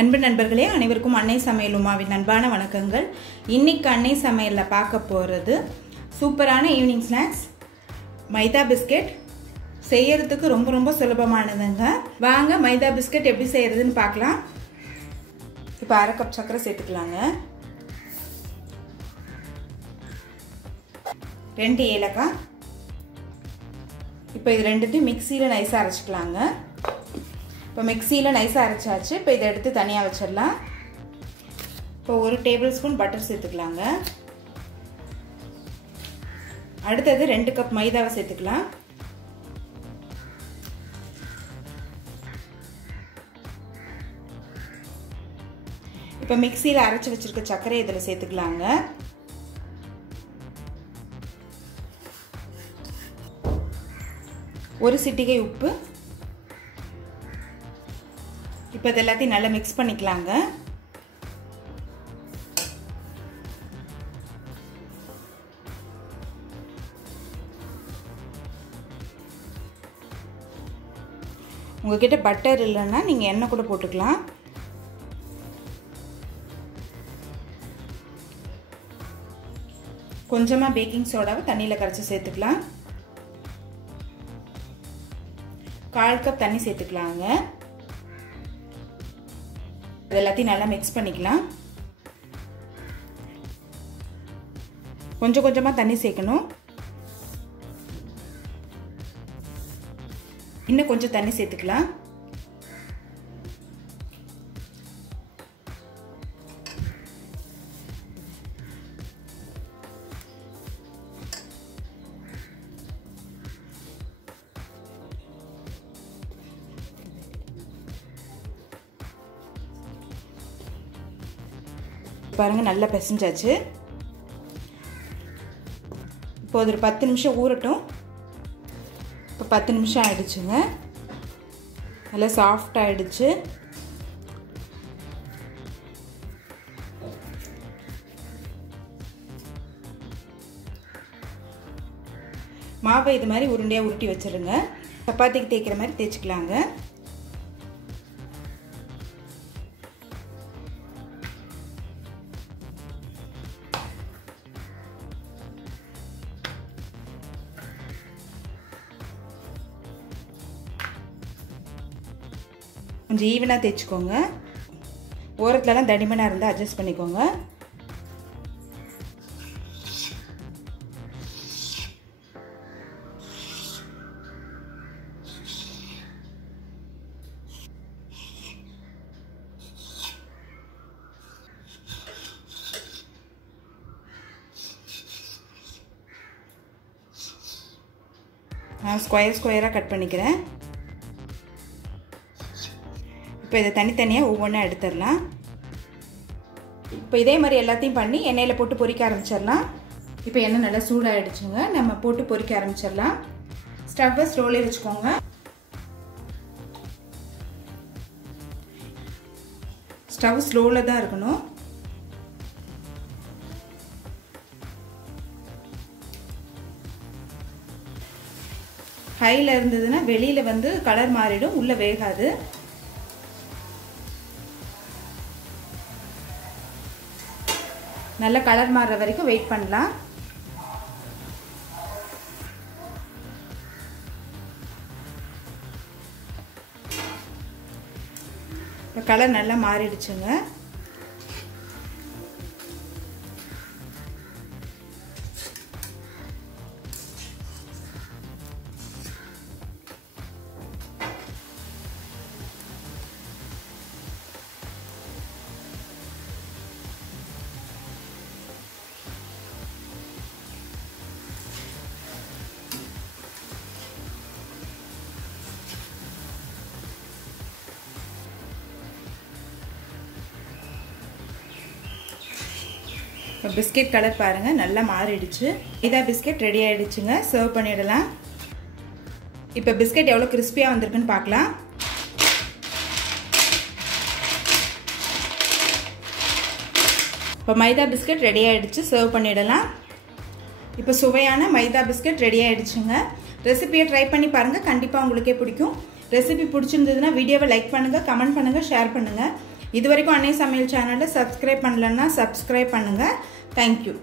அன்பு நண்பர்களே, அனைவருக்கும் அன்னை சமையல் உமாவின் அன்பான வணக்கங்கள். இன்னைக்கு அன்னை சமையலில் பார்க்க போகிறது சூப்பரான ஈவினிங் ஸ்நாக்ஸ் மைதா பிஸ்கெட். செய்யறதுக்கு ரொம்ப சுலபமானதுங்க. வாங்க மைதா பிஸ்கெட் எப்படி செய்யறதுன்னு பார்க்கலாம். இப்போ 1/2 கப் சர்க்கரை சேர்த்துக்கலாங்க. 2 ஏலக்காய். இப்போ இது ரெண்டுத்தையும் மிக்சியில் நைஸாக அரைச்சிக்கலாங்க. இப்போ மிக்சியில் நைஸாக அரைச்சாச்சு. இப்போ இதை எடுத்து தனியாக வச்சிடலாம். இப்போ 1 டேபிள் ஸ்பூன் பட்டர் சேர்த்துக்கலாங்க. அடுத்தது 2 கப் மைதாவை சேர்த்துக்கலாம். இப்போ மிக்சியில் அரைச்சி வச்சிருக்க சர்க்கரை இதில் சேர்த்துக்கலாங்க. ஒரு சிட்டிகை உப்பு. இப்போ இது எல்லாத்தையும் நல்லா மிக்ஸ் பண்ணிக்கலாங்க. உங்ககிட்ட பட்டர் இல்லைன்னா நீங்கள் எண்ணெய் கூட போட்டுக்கலாம். கொஞ்சமாக பேக்கிங் சோடாவை தண்ணியில் கரைச்சி சேர்த்துக்கலாம். 1/4 கப் தண்ணி சேர்த்துக்கலாங்க. இது எல்லாத்தையும் நல்லா மிக்ஸ் பண்ணிக்கலாம். கொஞ்சமாக தண்ணி சேர்க்கணும். இன்னும் கொஞ்சம் தண்ணி சேர்த்துக்கலாம். பாருங்க, நல்லா பிசைஞ்சாச்சு. இப்போ ஒரு 10 நிமிஷம் ஊறட்டும். இப்போ 10 நிமிஷம் ஆயிடுச்சுங்க. நல்லா சாஃப்ட் ஆயிடுச்சு. மாவை இது மாதிரி உருண்டையாக உருட்டி வச்சிருங்க. சப்பாத்திக்கு தேய்க்கிற மாதிரி தேய்ச்சிக்கலாங்க. கொஞ்சம் ஈவனாக தேய்ச்சிக்கோங்க. ஓரத்துலலாம் தடிமனாக இருந்தால் அட்ஜஸ்ட் பண்ணிக்கோங்க. நான் ஸ்கொயராக கட் பண்ணிக்கிறேன். இப்போ இதை தனித்தனியாக ஒவ்வொன்றா எடுத்துடலாம். இப்போ இதே மாதிரி எல்லாத்தையும் பண்ணி எண்ணெயில் போட்டு பொரிக்க ஆரம்பிச்சிடலாம். இப்போ எண்ணெய் நல்லா சூடாகிடுச்சுங்க. நம்ம போட்டு பொரிக்க ஆரம்பிச்சிடலாம். ஸ்டவ்வை ஸ்லோலே வச்சுக்கோங்க. ஸ்டவ் ஸ்லோவில் தான் இருக்கணும். ஹையில் இருந்ததுன்னா வெளியில் வந்து கலர் மாறிடும், உள்ளே வேகாது. நல்ல கலர் மாறுற வரைக்கும் வெயிட் பண்ணலாம். இப்போ கலர் நல்லா மாறிடுச்சுங்க. இப்போ பிஸ்கெட் கலர் பாருங்கள், நல்லா மாறிடுச்சு. மைதா பிஸ்கெட் ரெடி ஆகிடுச்சுங்க. சர்வ் பண்ணிடலாம். இப்போ பிஸ்கெட் எவ்வளோ கிறிஸ்பியாக வந்திருக்குன்னு பார்க்கலாம். இப்போ மைதா பிஸ்கெட் ரெடி ஆகிடுச்சு. சர்வ் பண்ணிடலாம். இப்போ சுவையான மைதா பிஸ்கெட் ரெடி ஆகிடுச்சுங்க. ரெசிபியை ட்ரை பண்ணி பாருங்கள், கண்டிப்பாக உங்களுக்கே பிடிக்கும். ரெசிபி பிடிச்சிருந்ததுன்னா வீடியோவை லைக் பண்ணுங்கள், கமெண்ட் பண்ணுங்கள், ஷேர் பண்ணுங்கள். இதுவரைக்கும் அன்னை சமையல் சேனலை சப்ஸ்கிரைப் பண்ணலன்னா சப்ஸ்கிரைப் பண்ணுங்கள். தேங்க்யூ.